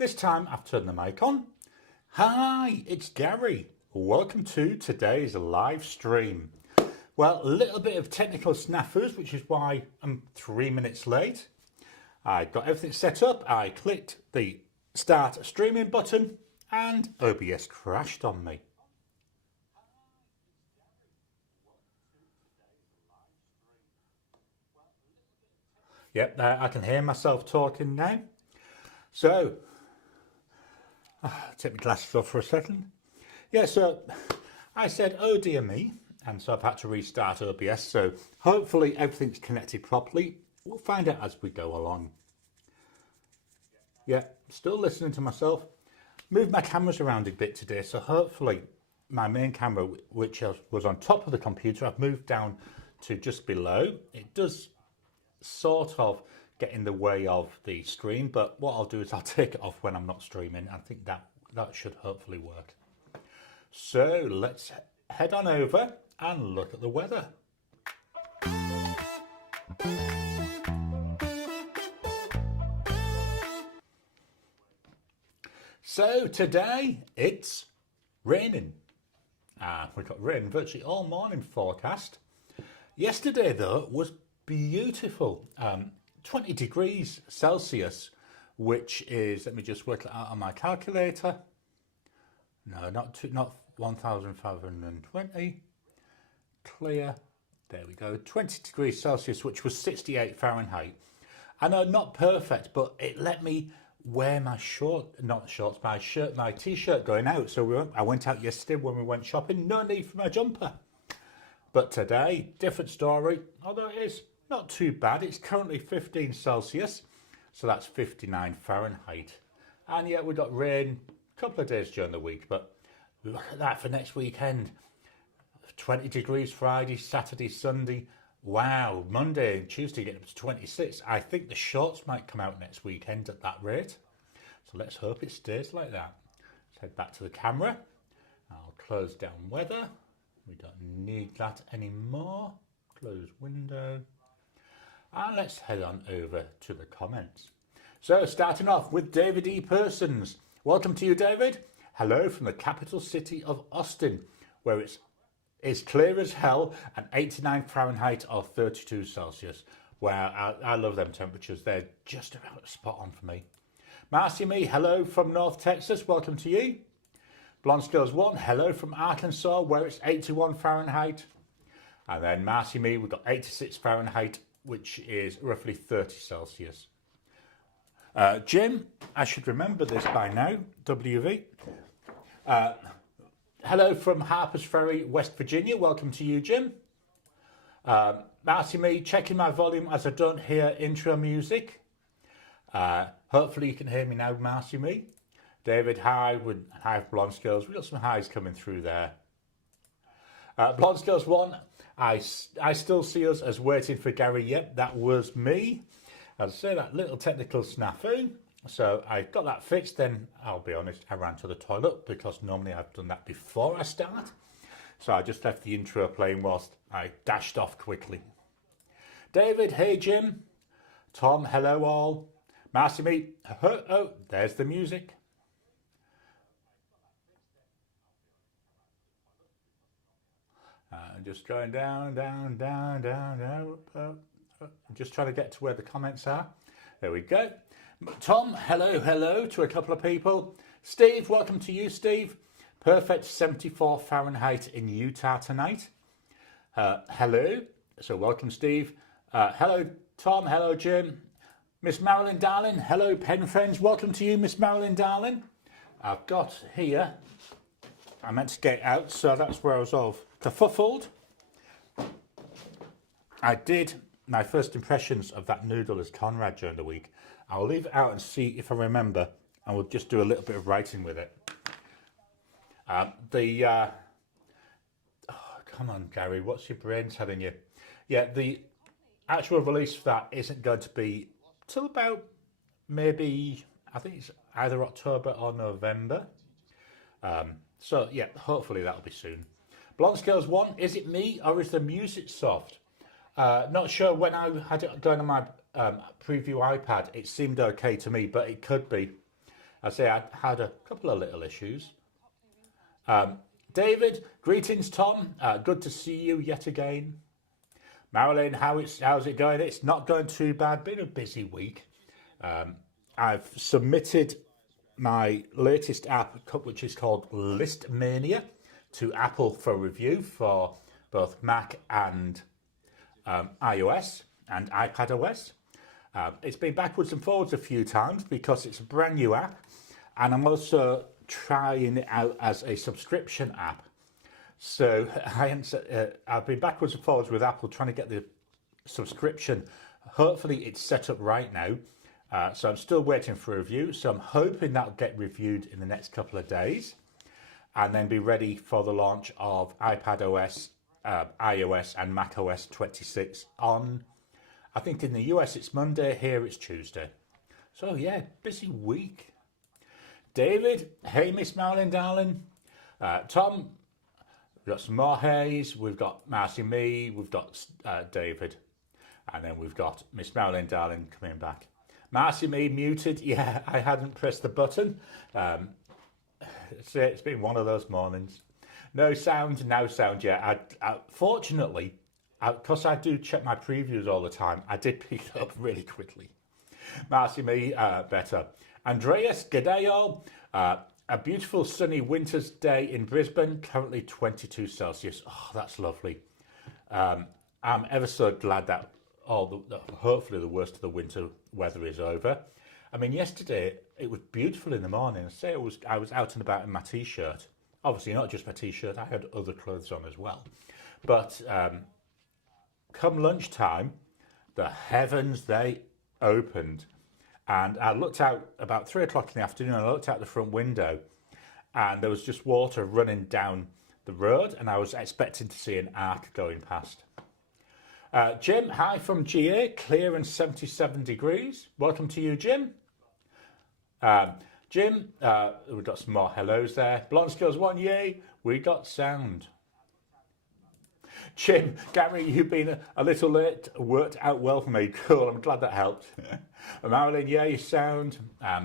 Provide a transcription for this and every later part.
This time I've turned the mic on. Hi, it's Gary. Welcome to today's live stream. Well, a little bit of technical snafus, which is why I'm 3 minutes late. I got everything set up. I clicked the start streaming button and OBS crashed on me. Yep, I can hear myself talking now. So, take my glasses off for a second. Yeah, so I said, oh dear me, and so I've had to restart OBS, so hopefully everything's connected properly. We'll find out as we go along. Yeah, still listening to myself. Moved my cameras around a bit today, so hopefully my main camera, which was on top of the computer, I've moved down to just below. It does sort of get in the way of the screen, but what I'll do is I'll take it off when I'm not streaming. I think that should hopefully work. So let's head on over and look at the weather. So today it's raining. We've got rain virtually all morning forecast. Yesterday though was beautiful. 20 degrees Celsius, which is, let me just work it out on my calculator. No, not 1,520. Clear. There we go. 20 degrees Celsius, which was 68 Fahrenheit. I know, not perfect, but it let me wear my my t-shirt going out. So I went out yesterday when we went shopping. No need for my jumper. But today, different story. Although it is not too bad. It's currently 15 Celsius, so that's 59 Fahrenheit. And yet we got rain a couple of days during the week, but look at that for next weekend. 20 degrees Friday, Saturday, Sunday. Wow, Monday and Tuesday getting up to 26. I think the shorts might come out next weekend at that rate. So let's hope it stays like that. Let's head back to the camera. I'll close down weather. We don't need that anymore. Close window. And let's head on over to the comments. So starting off with David E. Persons. Welcome to you, David. Hello from the capital city of Austin, where it's clear as hell and 89 Fahrenheit or 32 Celsius. Wow, I love them temperatures. They're just about spot on for me. Marcy Me, hello from North Texas. Welcome to you. Blonde Skills 1, hello from Arkansas, where it's 81 Fahrenheit. And then Marcy Me, we've got 86 Fahrenheit, which is roughly 30 Celsius. Jim, I should remember this by now, WV. Hello from Harpers Ferry, West Virginia. Welcome to you, Jim. Marcy Me, checking my volume as I don't hear intro music. Hopefully you can hear me now, Marcy Me. David, hi with Blonde Skills. We've got some highs coming through there. Blonde Skills 1, I still see us as waiting for Gary. Yep, that was me. As I say, that little technical snafu. So I got that fixed, then I'll be honest, I ran to the toilet because normally I've done that before I start. So I just left the intro playing whilst I dashed off quickly. David, hey Jim. Tom, hello all. Marcy Me, oh, there's the music. Just going down. I'm just trying to get to where the comments are. There we go. Tom, hello to a couple of people. Steve, welcome to you, Steve. Perfect 74 Fahrenheit in Utah tonight. Hello. So welcome, Steve. Hello, Tom. Hello, Jim. Miss Marilyn Darling. Hello, pen friends. Welcome to you, Miss Marilyn Darling. I've got here, I meant to get out, so that's where I was all kerfuffled. I did my first impressions of that noodle as Conrad during the week. I'll leave it out and see if I remember, and we'll just do a little bit of writing with it. Oh, come on, Gary, what's your brain telling you? Yeah, the actual release for that isn't going to be till about maybe, I think it's either October or November. So yeah, hopefully that'll be soon. Blonde Scales 1, is it me or is the music soft? Not sure. When I had it going on my preview iPad, it seemed okay to me, but it could be. I say I had a couple of little issues. David, greetings, Tom. Good to see you yet again. Marilyn, how's it going? It's not going too bad. Been a busy week. I've submitted my latest app, which is called Listmania, to Apple for review for both Mac and iOS and iPadOS. It's been backwards and forwards a few times because it's a brand new app, and I'm also trying it out as a subscription app. So I've been backwards and forwards with Apple trying to get the subscription. Hopefully it's set up right now. So I'm still waiting for a review. So I'm hoping that'll get reviewed in the next couple of days and then be ready for the launch of iPadOS, iOS and macOS 26 on, I think in the US it's Monday, here it's Tuesday. So yeah, busy week. David, hey Miss Marilyn darling. Tom, we've got some more Hayes, we've got Marcy Me, we've got David, and then we've got Miss Marilyn darling coming back. Marcy Me muted, yeah, I hadn't pressed the button. It's been one of those mornings. No sound, yeah. Fortunately, because I do check my previews all the time, I did pick it up really quickly. Marcy Me, better. Andreas, g'day all. A beautiful sunny winter's day in Brisbane, currently 22 Celsius. Oh, that's lovely. I'm ever so glad that hopefully the worst of the winter weather is over. I mean, yesterday it was beautiful in the morning. I was out and about in my t-shirt. Obviously not just my t-shirt, I had other clothes on as well. But come lunchtime, the heavens, they opened. And I looked out about 3 o'clock in the afternoon, and I looked out the front window and there was just water running down the road, and I was expecting to see an arc going past. Jim, hi from GA, clear and 77 degrees. Welcome to you, Jim. Jim, we've got some more hellos there. Blonde Skills 1, yay, we got sound. Jim, Gary, you've been a little late, worked out well for me. Cool, I'm glad that helped. Marilyn, yeah, you sound.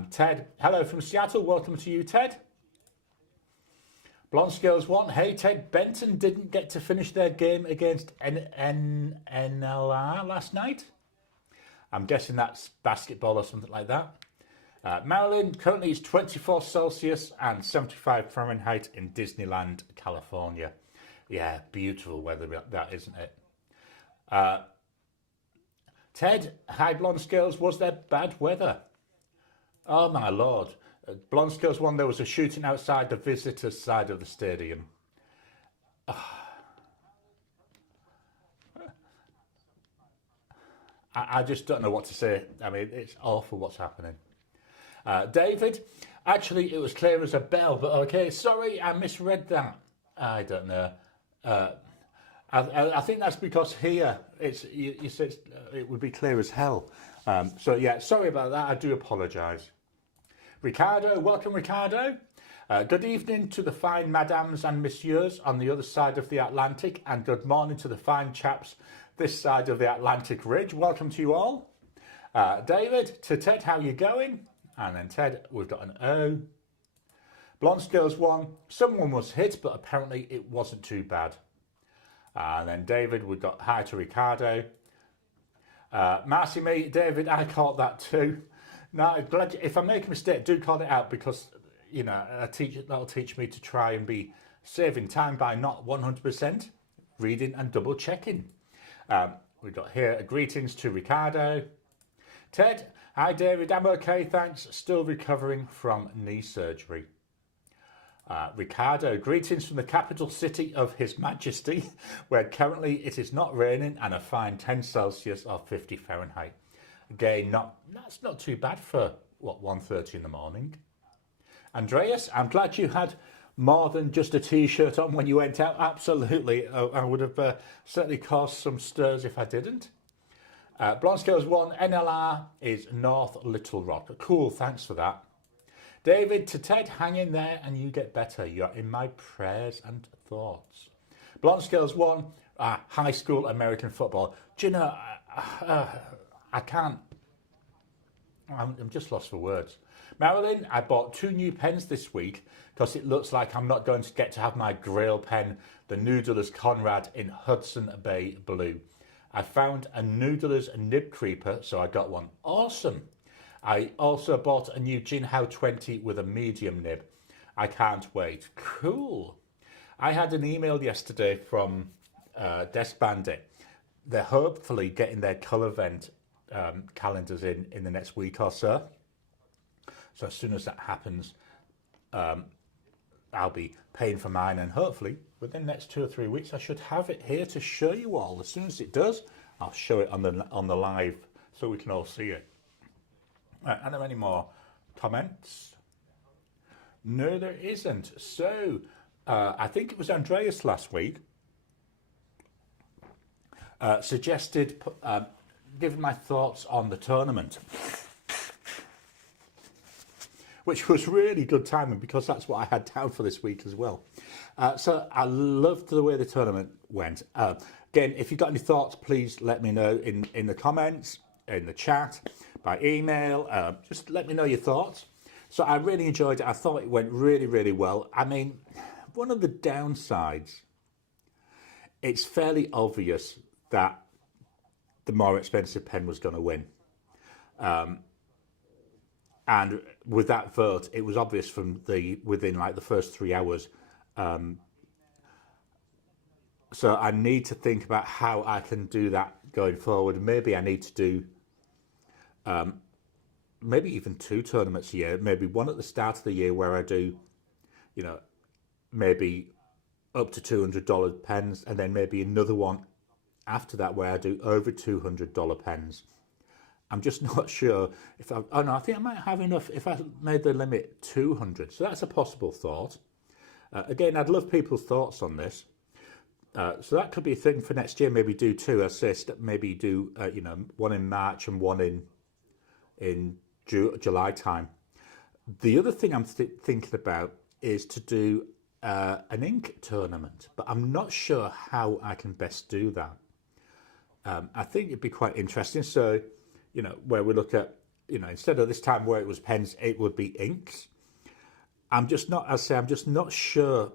Ted, hello from Seattle, welcome to you, Ted. Blonde Skills 1, hey Ted, Benton didn't get to finish their game against NLR last night. I'm guessing that's basketball or something like that. Marilyn, currently it's 24 Celsius and 75 Fahrenheit in Disneyland, California. Yeah, beautiful weather that, isn't it? Ted, hi Blonde Skills, was there bad weather? Oh my lord. Blonde Skills 1, there was a shooting outside the visitors' side of the stadium. I just don't know what to say. I mean, it's awful what's happening. David, actually it was clear as a bell, but okay, sorry, I misread that. I don't know. I think that's because here you said it would be clear as hell. So yeah, sorry about that. I do apologise. Ricardo, welcome Ricardo. Good evening to the fine madams and messieurs on the other side of the Atlantic, and good morning to the fine chaps this side of the Atlantic Ridge. Welcome to you all. David, to Ted, how you going? And then Ted, we've got an O. Blonde Skills 1, someone was hit, but apparently it wasn't too bad. And then David, we've got hi to Ricardo. Marcy me, David, I caught that too. No, if I make a mistake, do call it out, because, you know, that'll teach me to try and be saving time by not 100% reading and double checking. We've got here greetings to Ricardo. Ted, hi David, I'm okay, thanks. Still recovering from knee surgery. Ricardo, greetings from the capital city of His Majesty, where currently it is not raining and a fine 10 Celsius or 50 Fahrenheit. Again, that's not too bad for, 1:30 in the morning. Andreas, I'm glad you had more than just a t-shirt on when you went out. Absolutely, I would have certainly caused some stirs if I didn't. Blonde Scales 1, NLR is North Little Rock. Cool, thanks for that. David, to Ted, hang in there and you get better. You're in my prayers and thoughts. Blonde Scales 1, high school American football. Do you know, I can't, I'm just lost for words. Marilyn, I bought 2 new pens this week because it looks like I'm not going to get to have my Grail pen, the Noodler's Conrad in Hudson Bay Blue. I found a Noodler's Nib Creeper, so I got one. Awesome. I also bought a new Jinhao 20 with a medium nib. I can't wait. Cool. I had an email yesterday from Desk Bandit. They're hopefully getting their colour vent calendars in the next week or so. So as soon as that happens, I'll be paying for mine, and hopefully within the next 2 or 3 weeks I should have it here to show you all. As soon as it does, I'll show it on the live so we can all see it. Right, are there any more comments? No, there isn't. So I think it was Andreas last week suggested giving my thoughts on the tournament, which was really good timing because that's what I had down for this week as well. So I loved the way the tournament went. Again, if you've got any thoughts, please let me know in the comments, in the chat, by email. Just let me know your thoughts. So I really enjoyed it. I thought it went really, really well. I mean, one of the downsides, it's fairly obvious that the more expensive pen was going to win. And with that vote, it was obvious from within like the first 3 hours. So I need to think about how I can do that going forward. Maybe I need to do maybe even 2 tournaments a year. Maybe one at the start of the year where I do, you know, maybe up to $200 pens, and then maybe another one after that where I do over $200 pens. I'm just not sure if I think I might have enough if I made the limit 200. So that's a possible thought. Again, I'd love people's thoughts on this. So that could be a thing for next year. Maybe do 2. I say maybe do one in March and one in July time. The other thing I'm thinking about is to do an ink tournament, but I'm not sure how I can best do that. I think it'd be quite interesting. So, where we look at, instead of this time where it was pens, it would be inks. I'm just not sure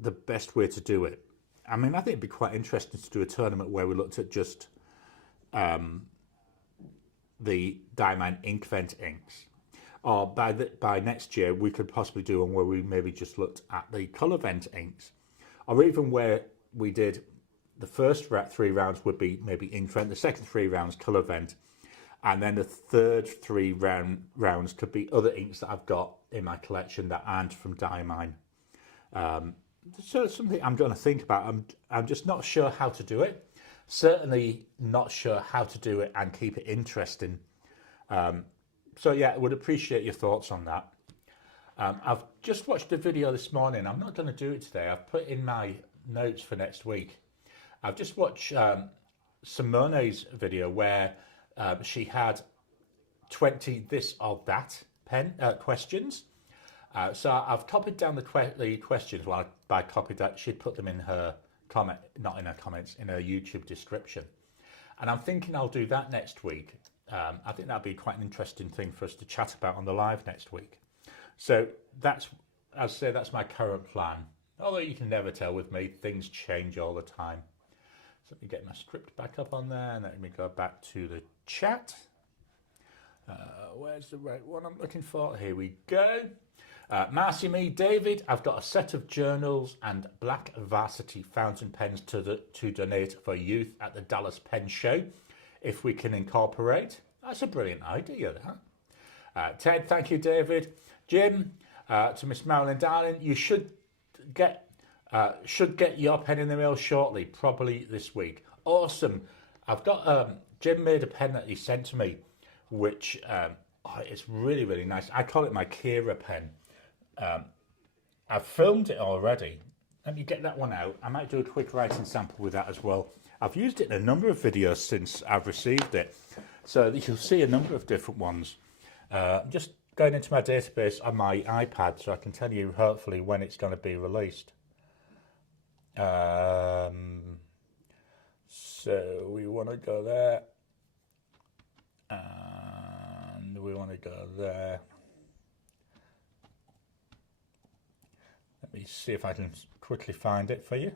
the best way to do it. I mean, I think it'd be quite interesting to do a tournament where we looked at just the Diamond ink vent inks. Or by next year, we could possibly do one where we maybe just looked at the colour vent inks. Or even where we did the first 3 rounds would be maybe ink vent, the second 3 rounds colour vent, and then the third 3 rounds could be other inks that I've got in my collection that aren't from Diamond. So it's something I'm going to think about. I'm just not sure how to do it. Certainly not sure how to do it and keep it interesting. So yeah, I would appreciate your thoughts on that. I've just watched a video this morning. I'm not going to do it today. I've put in my notes for next week. I've just watched Simone's video where she had 20 this or that questions. So I've copied down the questions. Well, by copied that, she'd put them in her comment, not in her comments, in her YouTube description. And I'm thinking I'll do that next week. I think that'd be quite an interesting thing for us to chat about on the live next week. So that's my current plan. Although you can never tell with me, things change all the time. So let me get my script back up on there, and let me go back to the chat. Where's the right one I'm looking for? Here we go. Marcy Me, David, I've got a set of journals and black varsity fountain pens to donate for youth at the Dallas Pen Show. If we can incorporate. That's a brilliant idea, that. Ted, thank you, David. Jim, to Miss Marilyn Darling, you should get your pen in the mail shortly, probably this week. Awesome. I've got Jim made a pen that he sent to me, which it's really, really nice. I call it my Kira pen. I've filmed it already. Let me get that one out. I might do a quick writing sample with that as well. I've used it in a number of videos since I've received it. So you'll see a number of different ones. I'm just going into my database on my iPad so I can tell you hopefully when it's going to be released. So we want to go there. And we want to go there. Let me see if I can quickly find it for you.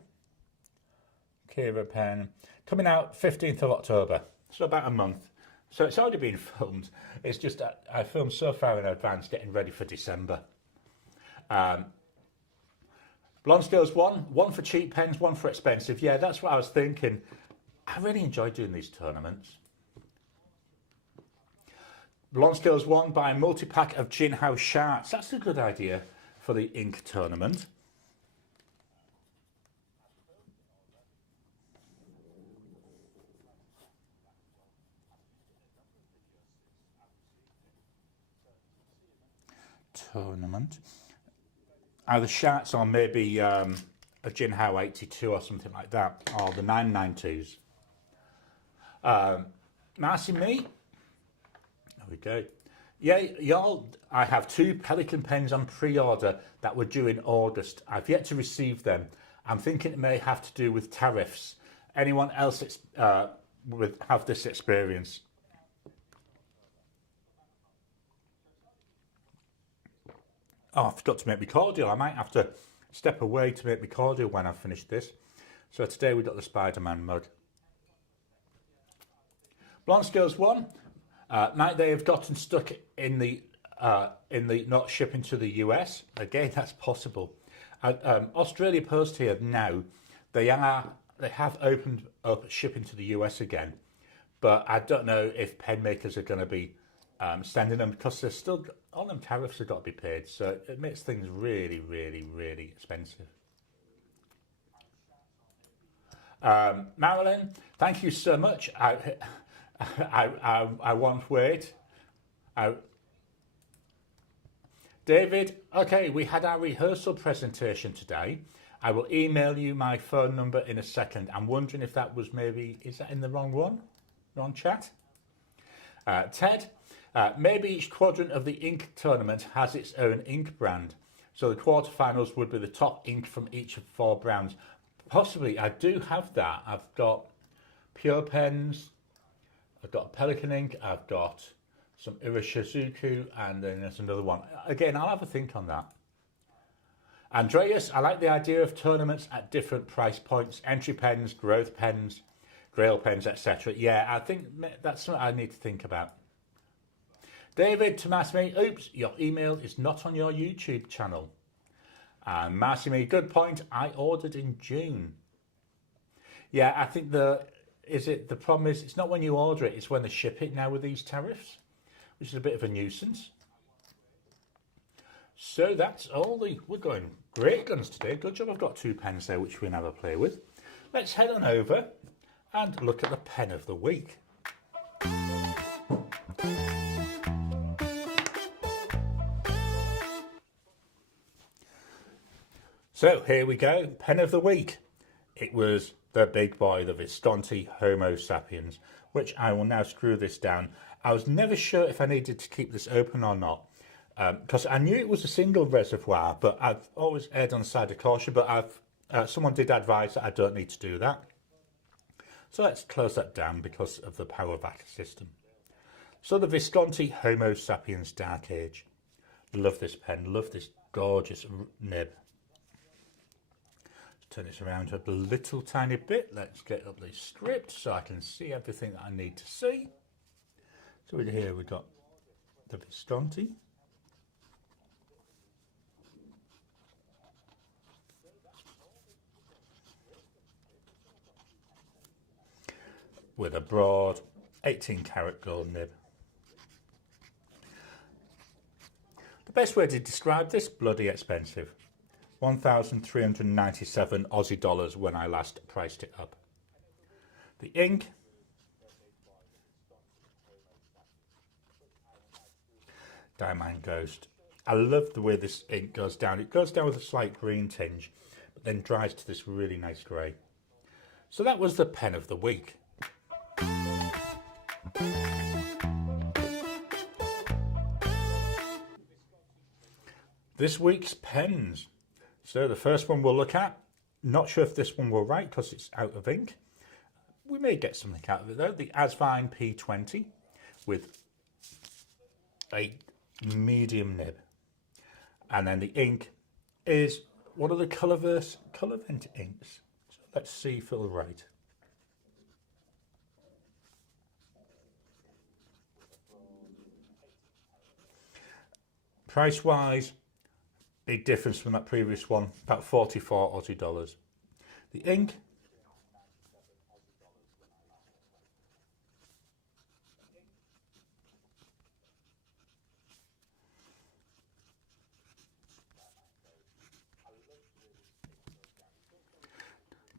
Kira pen. Coming out 15th of October. So about a month. So it's already been filmed. It's just that I filmed so far in advance getting ready for December. Blonde Scales one for cheap pens, one for expensive. Yeah, that's what I was thinking. I really enjoy doing these tournaments. Blonde Scales 1 buy a multi-pack of Gin House Sharks. That's a good idea for the ink tournament. Either Sharks or maybe a Gin House 82 or something like that, or the 992s. Marcy Me. There we go. Yeah, y'all, I have 2 Pelican pens on pre-order that were due in August. I've yet to receive them. I'm thinking it may have to do with tariffs. Anyone else would have this experience? Oh, I forgot to make me cordial. I might have to step away to make me cordial when I finish this. So today we got the Spider-Man mug. Blonde Scales 1. Might they have gotten stuck in the not shipping to the US? Again, that's possible. Australia Post here now. They have opened up shipping to the US again, but I don't know if pen makers are going to be sending them because there's still all them tariffs have got to be paid. So it makes things really, really, really expensive. Marilyn, thank you so much. I won't wait. David, okay, we had our rehearsal presentation today. I will email you my phone number in a second. I'm wondering if that was maybe, is that in the wrong one? Wrong chat? Ted, maybe each quadrant of the ink tournament has its own ink brand. So the quarterfinals would be the top ink from each of 4 brands. Possibly, I do have that. I've got Pure Pens, I've got Pelican ink, I've got some Irashizuku, and then there's another one. Again, I'll have a think on that. Andreas, I like the idea of tournaments at different price points. Entry pens, growth pens, grail pens, etc. Yeah, I think that's something I need to think about. David, to Massime, oops, your email is not on your YouTube channel. And Massime, good point, I ordered in June. Yeah, I think the problem is it's not when you order it, it's when they ship it now with these tariffs, which is a bit of a nuisance. So that's all we're going great guns today. Good job, I've got 2 pens there which we can have a play with. Let's head on over and look at the pen of the week. So here we go, pen of the week. It was the big boy, the Visconti Homo Sapiens, which I will now screw this down. I was never sure if I needed to keep this open or not, because I knew it was a single reservoir, but I've always erred on the side of caution, but someone did advise that I don't need to do that. So let's close that down because of the power vac system. So the Visconti Homo Sapiens Dark Age. Love this pen, love this gorgeous nib. Turn this around a little tiny bit. Let's get up the script so I can see everything that I need to see. So in here we've got the Visconti. With a broad 18 karat gold nib. The best way to describe this, bloody expensive. 1,397 Aussie dollars when I last priced it up. The ink, Diamond Ghost. I love the way this ink goes down. It goes down with a slight green tinge, but then dries to this really nice grey. So that was the pen of the week. This week's pens. So the first one we'll look at, not sure if this one will write because it's out of ink. We may get something out of it though. The Asvine P20 with a medium nib. And then the ink is one of the Colourverse Colourvent inks. So let's see if it'll write. Price wise, big difference from that previous one, about 44 Aussie dollars. The ink,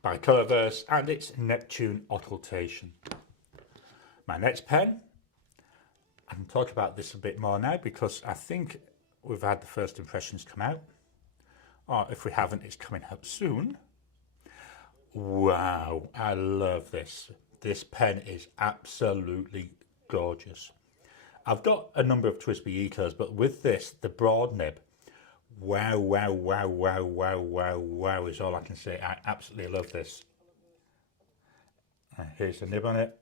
by Colourverse, and it's Neptune Occultation. My next pen, I can talk about this a bit more now because I think we've had the first impressions come out. Or if we haven't, it's coming up soon. Wow, I love this. This pen is absolutely gorgeous. I've got a number of TWSBI Ecos, but with this, the broad nib, wow, wow, wow, wow, wow, wow, wow is all I can say. I absolutely love this. Here's the nib on it.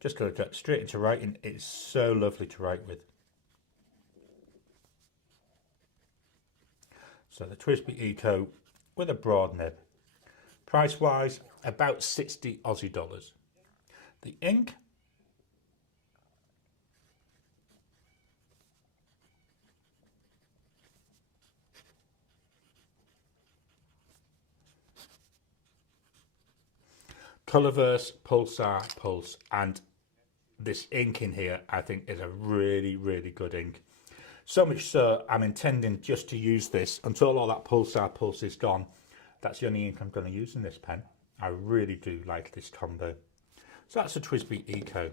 Just going to get straight into writing. It's so lovely to write with. So the TWSBI Eco with a broad nib. Price wise, about 60 Aussie dollars. The ink, Colourverse Pulsar Pulse, and this ink in here I think is a really, really good ink. So much so I'm intending just to use this until all that Pulsar Pulse is gone. That's the only ink I'm going to use in this pen. I really do like this combo. So that's a TWSBI Eco.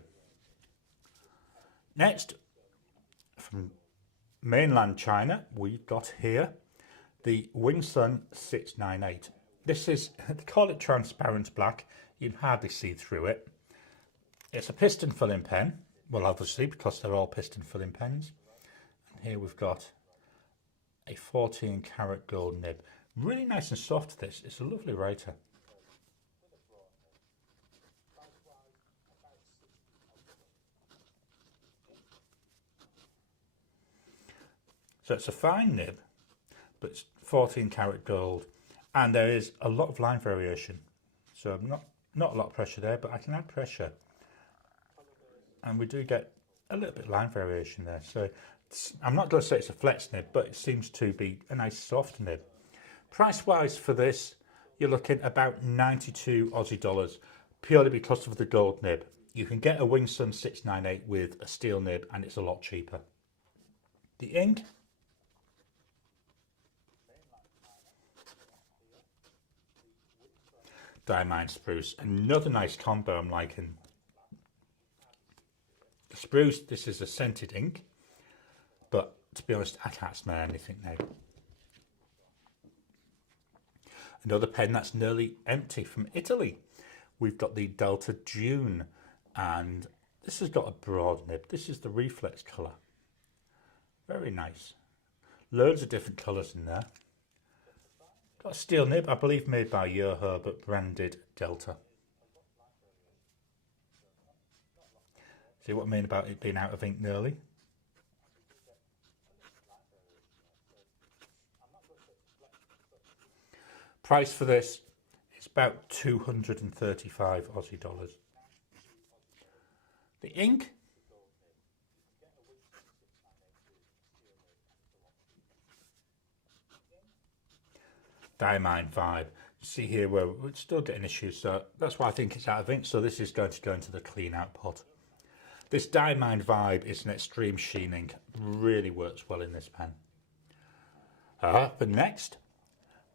Next, from mainland China, we've got here the Wingsun 698. This is, they call it transparent black. You can hardly see through it. It's a piston filling pen. Well, obviously, because they're all piston filling pens. And here we've got a 14 karat gold nib. Really nice and soft this. It's a lovely writer. So it's a fine nib, but it's 14 karat gold. And there is a lot of line variation. So not a lot of pressure there, but I can add pressure. And we do get a little bit of line variation there. So I'm not going to say it's a flex nib, but it seems to be a nice soft nib. Price wise for this, you're looking about 92 Aussie dollars, purely because of the gold nib. You can get a Wingsun 698 with a steel nib and it's a lot cheaper. The ink, Diamine Spruce, another nice combo I'm liking. The Spruce, this is a scented ink, but to be honest, I can't smell anything now. Another pen that's nearly empty from Italy. We've got the Delta June, and this has got a broad nib. This is the reflex colour. Very nice. Loads of different colours in there. Got a steel nib, I believe made by Yoho, but branded Delta. See what I mean about it being out of ink nearly? Price for this is about 235 Aussie dollars. The ink, Diamine Vibe. You see here where we're still getting issues, so that's why I think it's out of ink. So this is going to go into the clean out pot. This Diamine Vibe is an extreme sheen ink. Really works well in this pen. But next,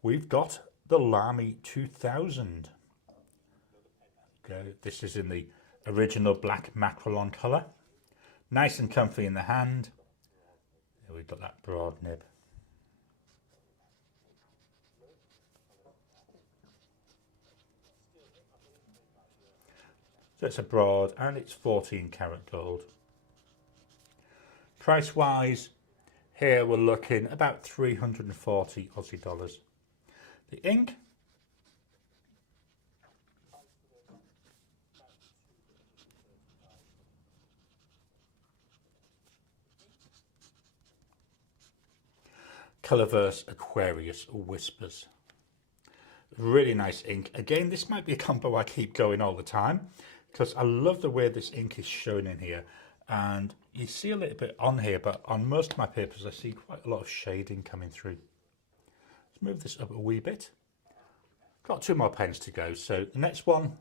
we've got the Lamy 2000. Okay, this is in the original black Macrolon colour. Nice and comfy in the hand. There we've got that broad nib. So it's a broad and it's 14 karat gold. Price wise, here we're looking about 340 Aussie dollars. The ink, Colorverse Aquarius Whispers. Really nice ink. Again, this might be a combo I keep going all the time because I love the way this ink is shown in here. And you see a little bit on here, but on most of my papers, I see quite a lot of shading coming through. Let's move this up a wee bit. Got 2 more pens to go. So the next one,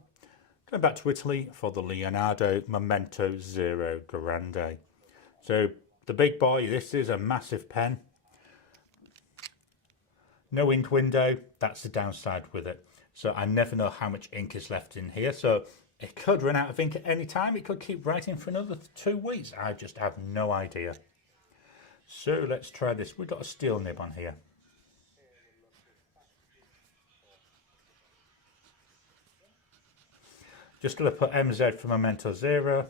going back to Italy for the Leonardo Memento Zero Grande. So the big boy, this is a massive pen. No ink window, that's the downside with it. So I never know how much ink is left in here. So it could run out of ink at any time. It could keep writing for another 2 weeks. I just have no idea. So let's try this. We've got a steel nib on here. Just going to put MZ for Memento Zero.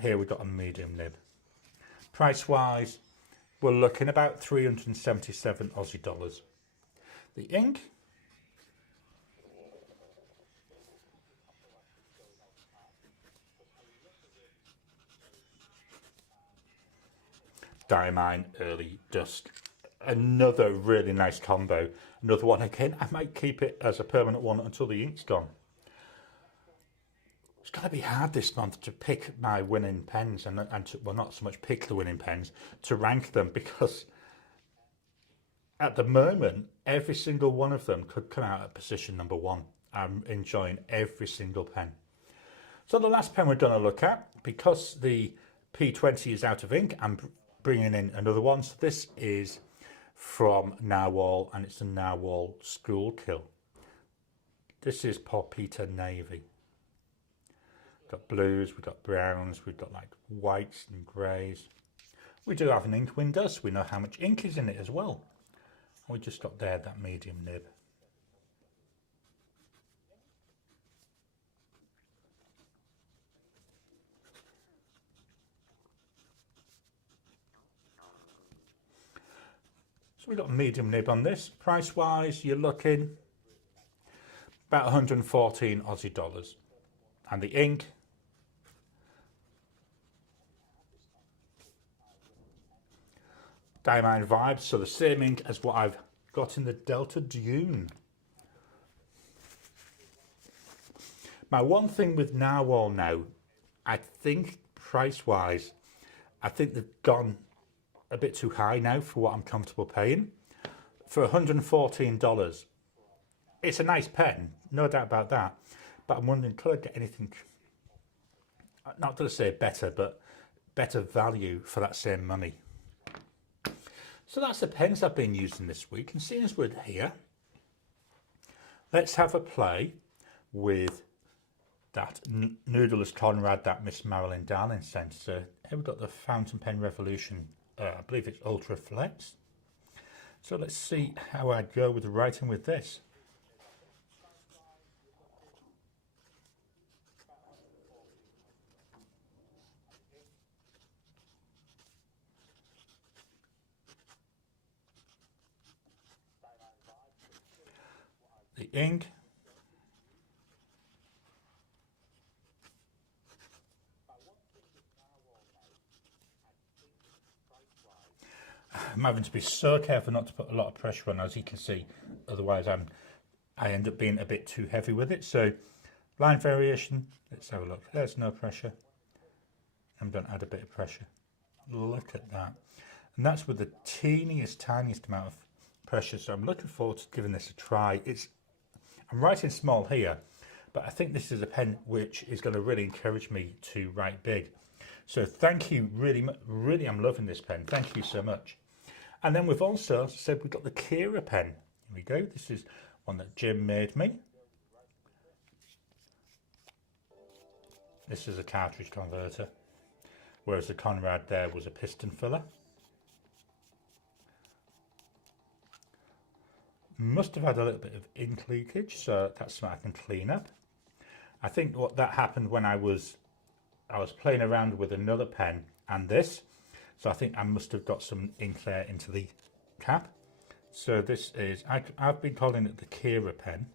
Here we've got a medium nib. Price wise, we're looking about 377 Aussie dollars. The ink, Diamine Early Dusk. Another really nice combo. Another one again, I might keep it as a permanent one until the ink's gone. It's going to be hard this month to pick my winning pens and to, well, not so much pick the winning pens, to rank them, because at the moment, every single one of them could come out at position number 1. I'm enjoying every single pen. So the last pen we're going to look at, because the P20 is out of ink, I'm bringing in another one. So this is from Narwhal, and it's a Narwhal School Kill. This is Porpita Navy. We've got blues, we've got browns, we've got like whites and greys. We do have an ink window, so we know how much ink is in it as well. We just got there that medium nib. So we've got a medium nib on this. Price wise, you're looking about 114 Aussie dollars. And the ink, Diamine Vibes, so the same ink as what I've got in the Delta Dune. My one thing with Narwhal now, I think price wise, I think they've gone a bit too high now for what I'm comfortable paying. For $114, it's a nice pen, no doubt about that. But I'm wondering, could I get anything, not to say better, but better value for that same money? So that's the pens I've been using this week. And seeing as we're here, let's have a play with that Noodleless Conrad, that Miss Marilyn Darling scent. So here we've got the Fountain Pen Revolution, I believe it's Ultra Flex. So let's see how I go with writing with this. The ink, I'm having to be so careful not to put a lot of pressure on, as you can see, otherwise I end up being a bit too heavy with it. So line variation, let's have a look. There's no pressure. I'm going to add a bit of pressure. Look at that. And that's with the tiniest amount of pressure. So I'm looking forward to giving this a try. I'm writing small here, but I think this is a pen which is going to really encourage me to write big. So thank you, really I'm loving this pen. Thank you so much. And then we've also said we've got the Kira pen. Here we go. This is one that Jim made me. This is a cartridge converter, whereas the Conrad there was a piston filler. Must have had a little bit of ink leakage, so that's something I can clean up. I think what that happened when I was playing around with another pen and this, so I think I must have got some ink there into the cap. So this is, I've been calling it the Kira pen.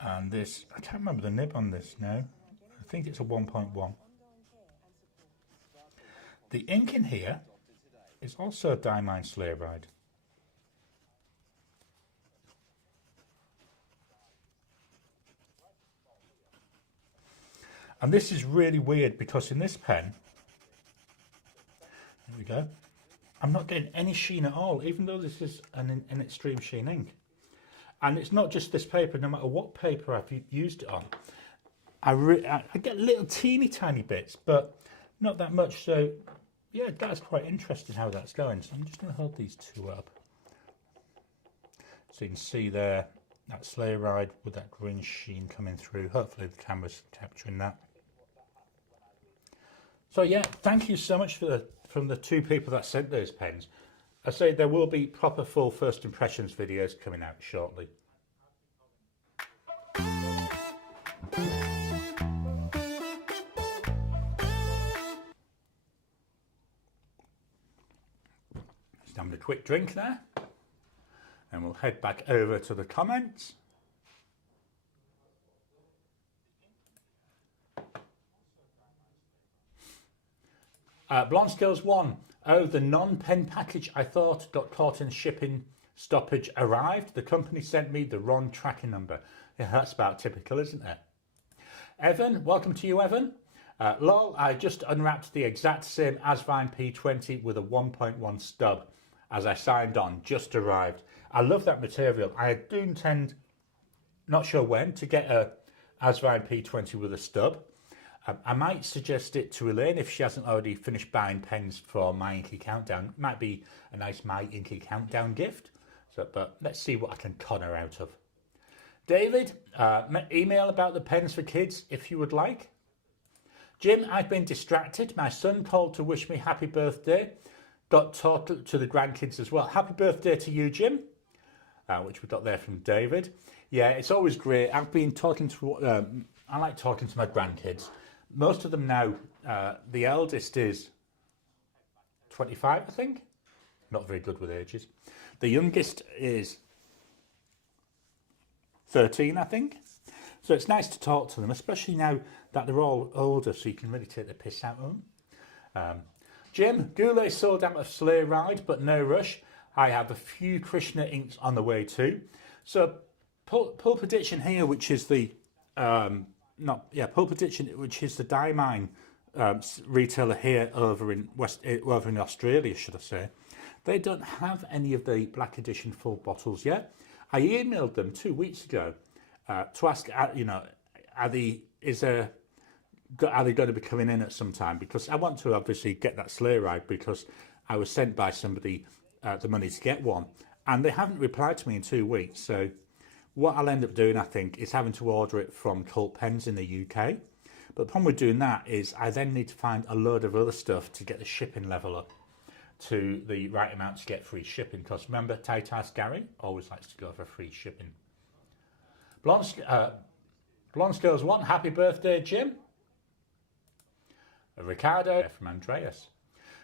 And this, I can't remember the nib on this now. I think it's a 1.1. The ink in here is also a Diamine Sleigh Ride. And this is really weird because in this pen, there we go, I'm not getting any sheen at all, even though this is an extreme sheen ink. And it's not just this paper, no matter what paper I've used it on. I get little teeny tiny bits, but not that much. So yeah, that's quite interesting how that's going. So I'm just going to hold these two up. So you can see there, that sleigh ride with that green sheen coming through. Hopefully the camera's capturing that. So yeah, thank you so much from the two people that sent those pens. I say there will be proper full first impressions videos coming out shortly. Just having a quick drink there, and we'll head back over to the comments. Blonde Skills 1. Oh, the non-pen package I thought got caught in shipping stoppage arrived. The company sent me the wrong tracking number. Yeah, that's about typical, isn't it? Evan, welcome to you, Evan. Lol, I just unwrapped the exact same Asvine P20 with a 1.1 stub as I signed on, just arrived. I love that material. I do intend, not sure when, to get a Asvine P20 with a stub. I might suggest it to Elaine if she hasn't already finished buying pens for My Inky Countdown. It might be a nice My Inky Countdown gift, but let's see what I can con her out of. David, email about the pens for kids if you would like. Jim, I've been distracted. My son called to wish me happy birthday. Got taught to the grandkids as well. Happy birthday to you, Jim, which we got there from David. Yeah, it's always great. I've been talking to, I like talking to my grandkids. Most of them now, the eldest is 25, I think. Not very good with ages. The youngest is 13, I think. So it's nice to talk to them, especially now that they're all older, so you can really take the piss out of them. Jim, Goulet sold out of Sleigh Ride, but no rush. I have a few Krishna inks on the way too. So Pulp Addiction here, which is the Pulp Addiction, which is the Diamine retailer here over in Australia, should I say. They don't have any of the Black Edition full bottles yet. I emailed them 2 weeks ago to ask, are they going to be coming in at some time? Because I want to obviously get that sleigh ride because I was sent by somebody the money to get one, and they haven't replied to me in 2 weeks. So what I'll end up doing, I think, is having to order it from Cult Pens in the UK. But the problem with doing that is I then need to find a load of other stuff to get the shipping level up to the right amount to get free shipping. Because remember, Titus Gary always likes to go for free shipping. Blonde Skills 1, happy birthday, Jim. Ricardo from Andreas.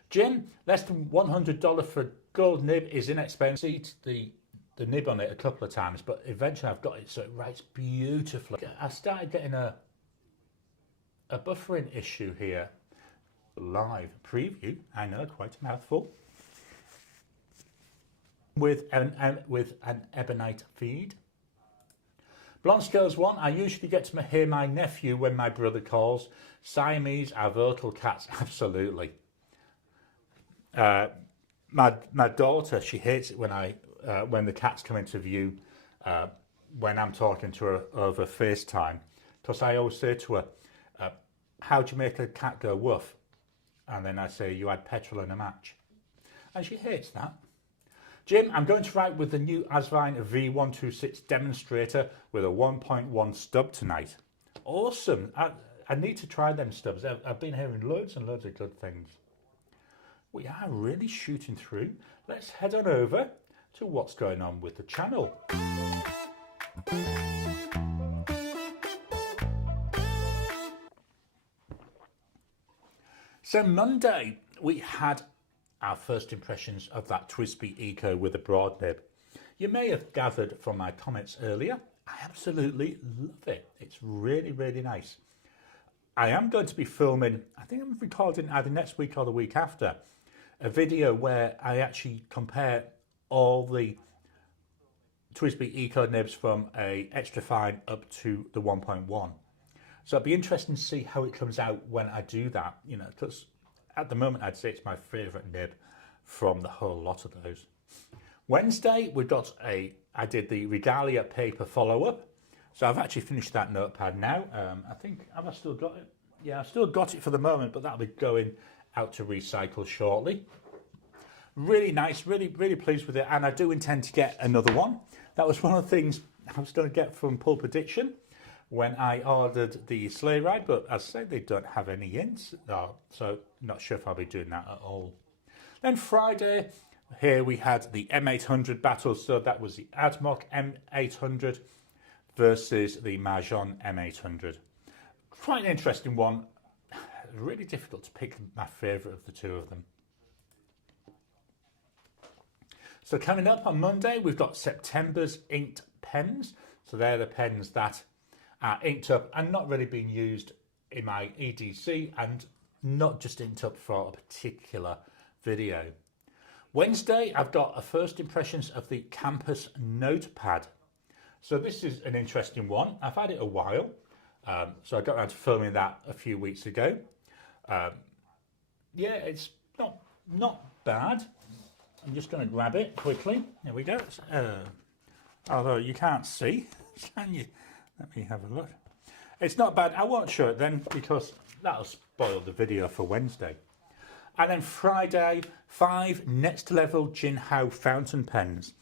Jim, less than $100 for a gold nib is inexpensive. The nib on it a couple of times, but eventually I've got it so it writes beautifully. I started getting a buffering issue here. Live preview, I know, quite a mouthful. With an ebonite feed. Blonde Skills 1, I usually get to hear my nephew when my brother calls. Siamese are vocal cats, absolutely. My daughter, she hates it when the cats come into view when I'm talking to her over FaceTime, because I always say to her, how do you make a cat go woof? And then I say, you add petrol in a match. And she hates that. Jim, I'm going to write with the new Asvine V126 demonstrator with a 1.1 stub tonight. Awesome. I need to try them stubs. I've been hearing loads and loads of good things. We are really shooting through. Let's head on over to what's going on with the channel. So Monday, we had our first impressions of that TWSBI Eco with a broad nib. You may have gathered from my comments earlier, I absolutely love it. It's really, really nice. I am going to be filming, I think I'm recording either next week or the week after, a video where I actually compare all the TWSBI Eco nibs from a extra fine up to the 1.1. So it'd be interesting to see how it comes out when I do that, you know, because at the moment I'd say it's my favourite nib from the whole lot of those. Wednesday, I did the Regalia paper follow-up. So I've actually finished that notepad now. I think, have I still got it? Yeah, I've still got it for the moment, but that'll be going out to recycle shortly. Really nice, really, really pleased with it. And I do intend to get another one. That was one of the things I was going to get from Pulp Addiction when I ordered the sleigh ride, but as I say, they don't have any hints, so not sure if I'll be doing that at all. Then Friday, here we had the M800 battle, so that was the Admoc M800 versus the Mahjong M800. Quite an interesting one. Really difficult to pick my favourite of the two of them. So coming up on Monday, we've got September's inked pens. So they're the pens that are inked up and not really being used in my EDC and not just inked up for a particular video. Wednesday, I've got a first impressions of the Campus Notepad. So this is an interesting one. I've had it a while. So I got around to filming that a few weeks ago. Yeah, it's not bad. I'm just going to grab it quickly. There we go. Although you can't see, can you? Let me have a look. It's not bad. I won't show it then because that'll spoil the video for Wednesday. And then Friday, 5 next level Jinhao fountain pens.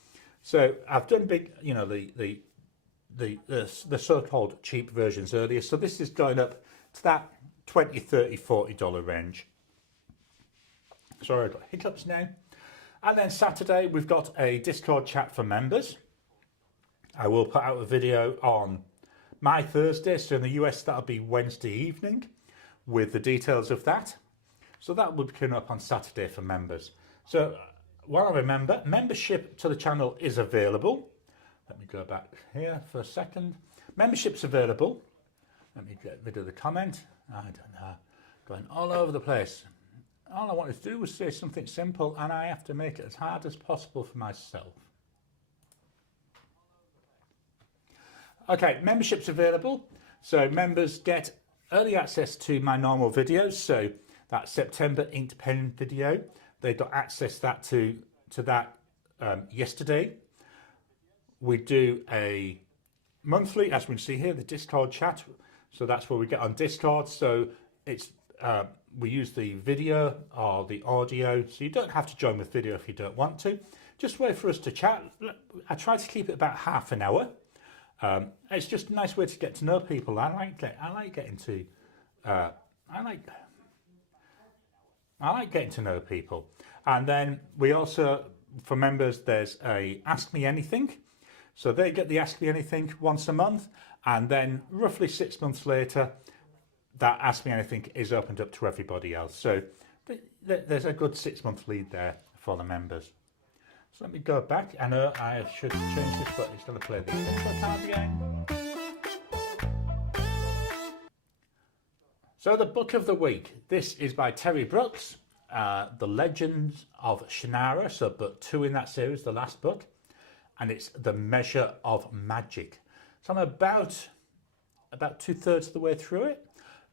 So I've done big, you know, the so-called cheap versions earlier. So this is going up to that $20, $30, $40 range. Sorry, I've got hiccups now. And then Saturday, we've got a Discord chat for members. I will put out a video on my Thursday. So in the US, that'll be Wednesday evening with the details of that. So that will be coming up on Saturday for members. So while I remember, membership to the channel is available. Let me go back here for a second. Membership's available. Let me get rid of the comment. I don't know. Going all over the place. All I wanted to do was say something simple and I have to make it as hard as possible for myself. Okay, membership's available. So members get early access to my normal videos. So that September inked pen video, they got access to that yesterday. We do a monthly, as we can see here, the Discord chat. So that's where we get on Discord. So it's we use the video or the audio. So you don't have to join with video if you don't want to. Just wait for us to chat. I try to keep it about half an hour. It's just a nice way to get to know people. I like getting to know people. And then we also, for members, there's a Ask Me Anything. So they get the Ask Me Anything once a month, and then roughly 6 months later, that Ask Me Anything is opened up to everybody else. So there's a good 6 month lead there for the members. So let me go back. I know I should change this, but it's going to play the intro card again. So the book of the week. This is by Terry Brooks, The Legends of Shannara. So book 2 in that series, the last book. And it's The Measure of Magic. So I'm about 2/3 of the way through it.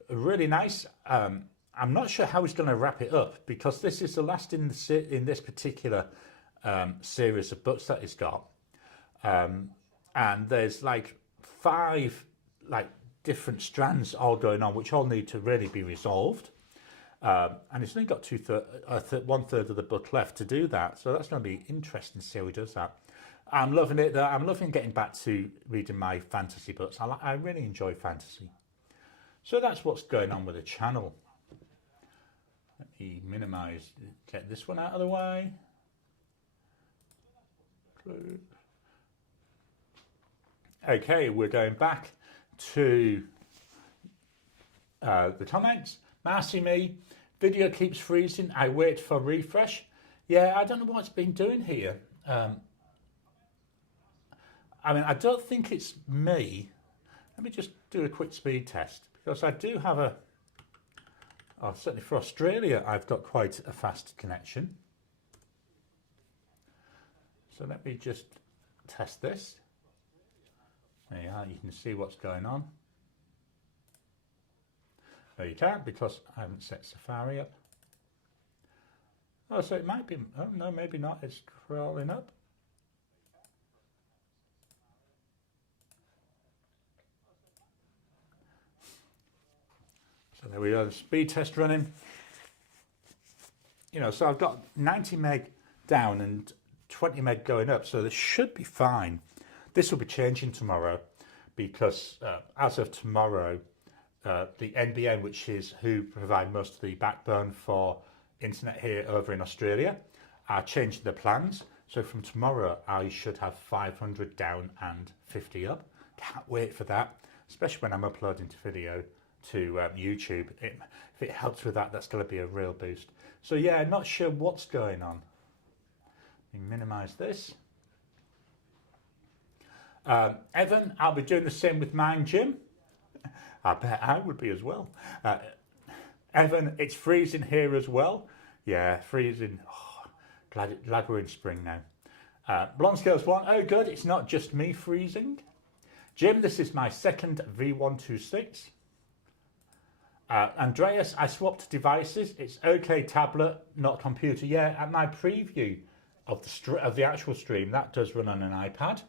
Really nice. I'm not sure how he's going to wrap it up because this is the last in this particular series of books that he's got. And there's like 5 different strands all going on, which all need to really be resolved. And he's only got 1/3 of the book left to do that. So that's going to be interesting to see how he does that. I'm loving it though. I'm loving getting back to reading my fantasy books. I really enjoy fantasy. So that's what's going on with the channel. Let me minimize, get this one out of the way. Okay, we're going back to the comments. Marcy me, video keeps freezing. I wait for refresh. Yeah, I don't know what it's been doing here. I mean, I don't think it's me. Let me just do a quick speed test because I do have a, oh, certainly for Australia, I've got quite a fast connection. So let me just test this. There you are, you can see what's going on. No, you can't because I haven't set Safari up. Oh, so it might be, oh no, maybe not, it's crawling up. So there we go, the speed test running. You know, so I've got 90 meg down and 20 meg going up, so this should be fine. This will be changing tomorrow because as of tomorrow, the NBN, which is who provide most of the backbone for internet here over in Australia, are changing the plans. So from tomorrow, I should have 500 down and 50 up. Can't wait for that, especially when I'm uploading to video to YouTube. If it helps with that, that's going to be a real boost. So yeah, not sure what's going on. Let me minimize this. Evan, I'll be doing the same with mine, Jim. I bet I would be as well. Evan, it's freezing here as well. Yeah, freezing. Oh, glad we're in spring now. Blonde Scales 1, oh good, it's not just me freezing. Jim, this is my second V126. Andreas, I swapped devices. It's okay tablet, not computer. Yeah, at my preview of the actual stream, that does run on an iPad.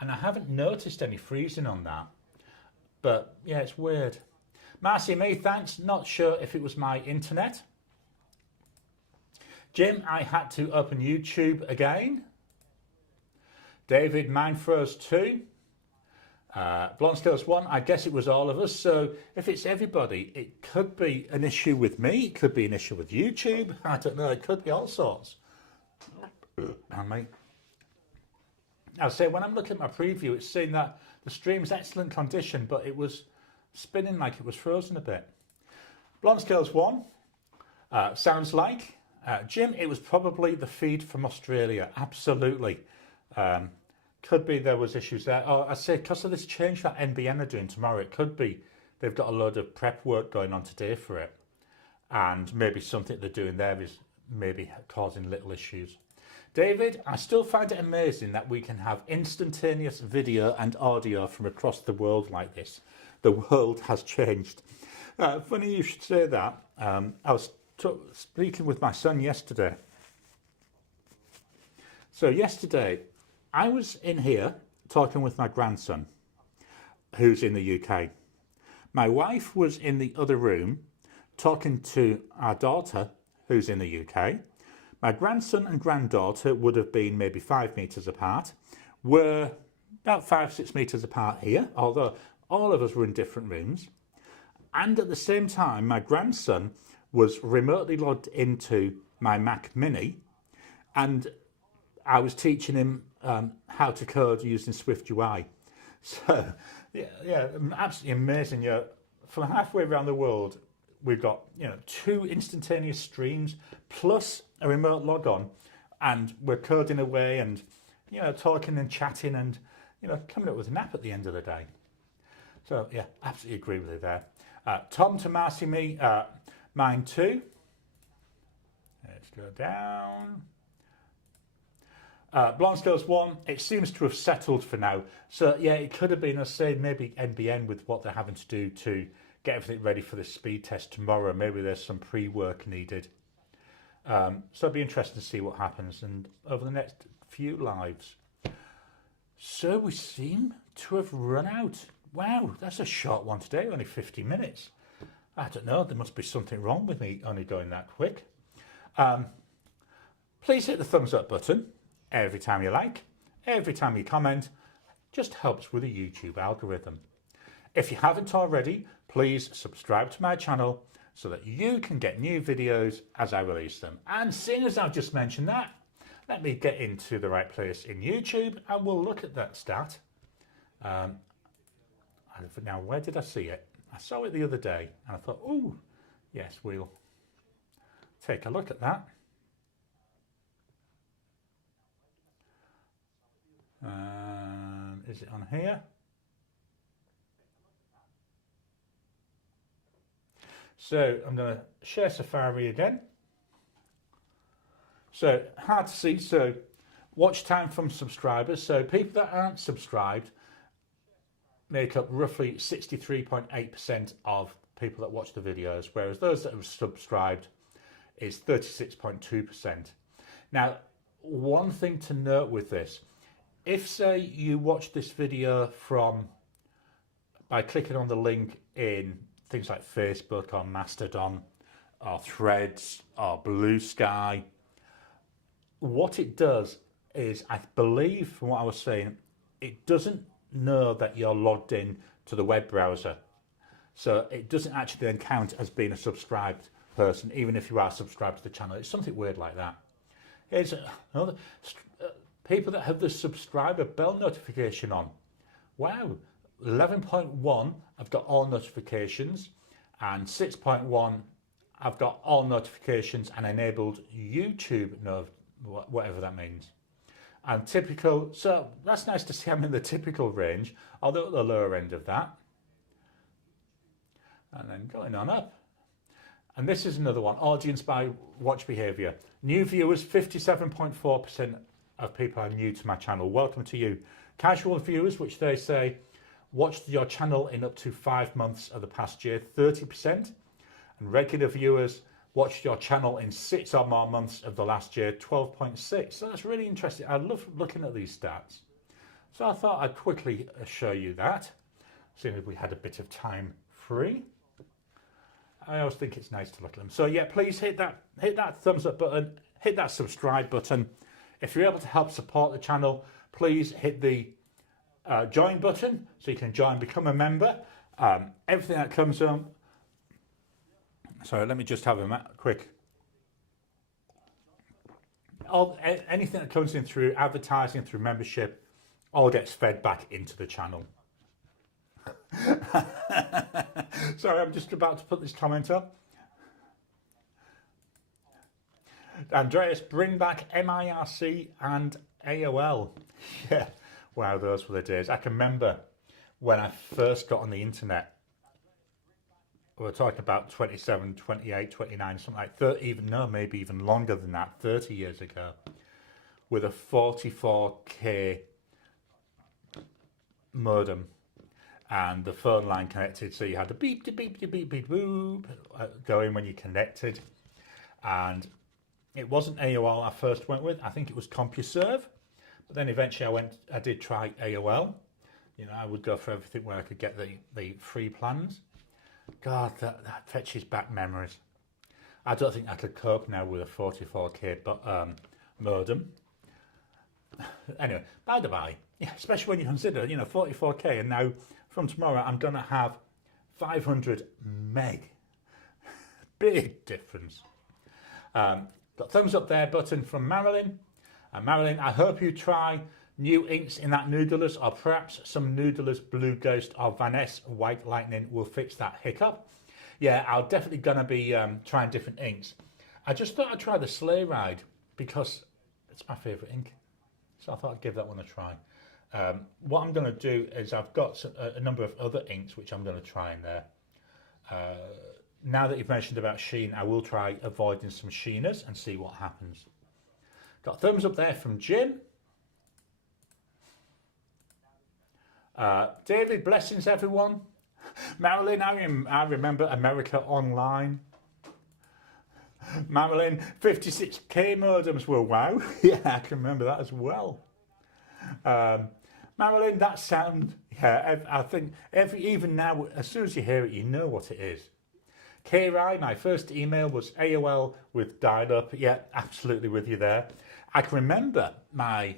And I haven't noticed any freezing on that. But yeah, it's weird. Marcy Me, thanks. Not sure if it was my internet. Jim, I had to open YouTube again. David, mine froze too. Blonde Scales 1, I guess it was all of us. So if it's everybody, it could be an issue with me. It could be an issue with YouTube. I don't know. It could be all sorts. And me. I'll say when I'm looking at my preview, it's saying that the stream's excellent condition, but it was spinning like it was frozen a bit. Blonde Scales 1, sounds like. Jim, it was probably the feed from Australia. Absolutely. Could be there was issues there. Oh, I say because of this change that NBN are doing tomorrow, it could be they've got a load of prep work going on today for it. And maybe something they're doing there is maybe causing little issues. David, I still find it amazing that we can have instantaneous video and audio from across the world like this. The world has changed. Funny you should say that. I was speaking with my son yesterday. So yesterday, I was in here talking with my grandson, who's in the UK. My wife was in the other room talking to our daughter, who's in the UK. My grandson and granddaughter would have been maybe 5 meters apart. We're about 5-6 meters apart here, although all of us were in different rooms. And at the same time, my grandson was remotely logged into my Mac Mini, and I was teaching him how to code using Swift UI. So, yeah, absolutely amazing. Yeah, from halfway around the world, we've got 2 instantaneous streams plus a remote log on, and we're coding away and talking and chatting and coming up with a nap at the end of the day. So yeah, absolutely agree with you there. Tom to Marcy Me, mine too. Let's go down. Blonde Scales 1, it seems to have settled for now. So yeah, it could have been, I say, maybe NBN with what they're having to do to get everything ready for the speed test tomorrow. Maybe there's some pre-work needed. So it'll be interesting to see what happens and over the next few lives. So we seem to have run out. Wow, that's a short one today, only 50 minutes. I don't know, there must be something wrong with me only going that quick. Please hit the thumbs up button every time you like, every time you comment. Just helps with the YouTube algorithm. If you haven't already, please subscribe to my channel so that you can get new videos as I release them. And seeing as I've just mentioned that, let me get into the right place in YouTube and we'll look at that stat. Now, where did I see it? I saw it the other day and I thought, oh, yes, we'll take a look at that. Is it on here? So I'm going to share Safari again. So hard to see. So watch time from subscribers. So people that aren't subscribed make up roughly 63.8% of people that watch the videos, whereas those that have subscribed is 36.2%. Now, one thing to note with this, if say you watch this video by clicking on the link in things like Facebook or Mastodon or Threads or Blue Sky, what it does is, I believe from what I was saying, it doesn't know that you're logged in to the web browser. So it doesn't actually then count as being a subscribed person, even if you are subscribed to the channel. It's something weird like that. Here's another, people that have the subscriber bell notification on. Wow, 11.1, I've got all notifications, and 6.1, I've got all notifications and enabled YouTube, whatever that means. And typical, so that's nice to see I'm in the typical range, although at the lower end of that. And then going on up. And this is another one, audience by watch behavior. New viewers, 57.4% of people are new to my channel. Welcome to you. Casual viewers, which they say watched your channel in up to 5 months of the past year, 30%. And regular viewers watched your channel in 6 or more months of the last year, 12.6. So that's really interesting. I love looking at these stats. So I thought I'd quickly show you that, seeing if we had a bit of time free. I always think it's nice to look at them. So yeah, please hit that thumbs up button, hit that subscribe button. If you're able to help support the channel, please hit the join button so you can join, become a member. Everything that comes on. So let me just have a quick. Anything that comes in through advertising, through membership, all gets fed back into the channel. Sorry, I'm just about to put this comment up. Andreas, bring back MIRC and AOL. Yeah, wow, those were the days. I can remember when I first got on the internet. We're talking about 27, 28, 29, something like 30, maybe even longer than that, 30 years ago, with a 44K modem and the phone line connected. So you had the beep, beep, beep, beep, beep, boop going when you connected. And it wasn't AOL I first went with. I think it was CompuServe. But then eventually I did try AOL. You know, I would go for everything where I could get the free plans. God, that fetches back memories. I don't think I could cope now with a 44K modem. Anyway, by the by, yeah, especially when you consider, 44K, and now from tomorrow I'm going to have 500 meg. Big difference. Got thumbs up there button from Marilyn. Marilyn, I hope you try new inks in that Noodlers, or perhaps some Noodlers Blue Ghost or Vanessa White Lightning will fix that hiccup. Yeah, I'll definitely gonna be trying different inks. I just thought I'd try the Sleigh Ride because it's my favourite ink. So I thought I'd give that one a try. What I'm gonna do is I've got a number of other inks which I'm gonna try in there. Now that you've mentioned about sheen, I will try avoiding some sheeners and see what happens. Got thumbs up there from Jim. David, blessings everyone. Marilyn, I remember America Online. Marilyn, 56K modems were wow. Yeah, I can remember that as well. Marilyn, that sound, yeah, I think even now, as soon as you hear it, you know what it is. K-Rai, my first email was AOL with dial-up. Yeah, absolutely with you there. I can remember my,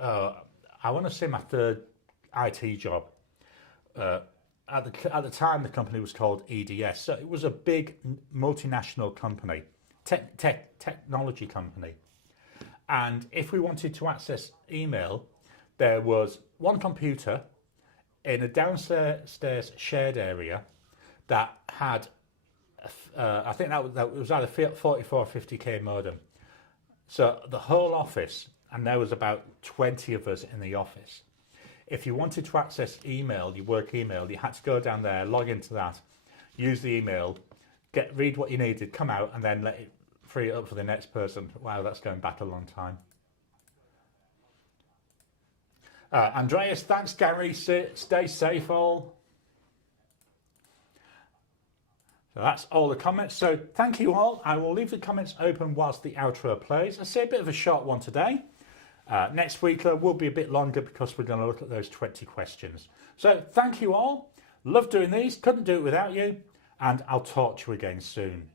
I want to say my third IT job. At the time, the company was called EDS. So it was a big multinational company, technology company. And if we wanted to access email, there was one computer in a downstairs shared area that had, I think that was either 44 or 50K modem. So the whole office and there was about 20 of us in the office. If you wanted to access email, your work email, you had to go down there, log into that, use the email, read what you needed, come out, and then let it free it up for the next person. Wow, that's going back a long time. Andreas, thanks, Gary. Stay safe, all. So that's all the comments. So thank you all. I will leave the comments open whilst the outro plays. I say a bit of a short one today. Next week will be a bit longer because we're going to look at those 20 questions. So thank you all. Love doing these. Couldn't do it without you. And I'll talk to you again soon.